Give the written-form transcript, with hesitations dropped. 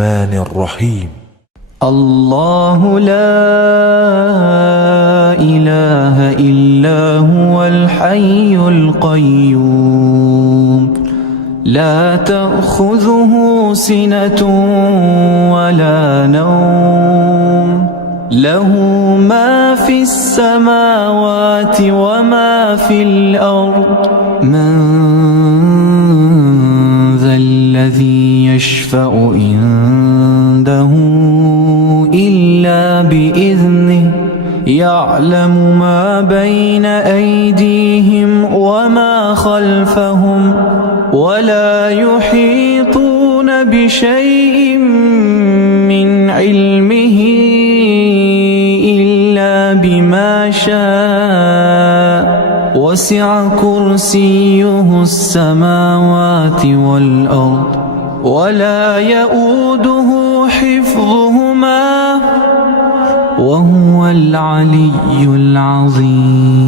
الرحمن الرحيم. الله لا إله إلا هو الحي القيوم لا تأخذه سنة ولا نوم له ما في السماوات وما في الأرض من ذا الذي يشفع عنده إلا بإذنه يعلم ما بين أيديهم وما خلفهم ولا يحيطون بشيء من علمه إلا بما شاء وسع كرسيه السماوات والأرض ولا يؤوده حفظهما وهو العلي العظيم.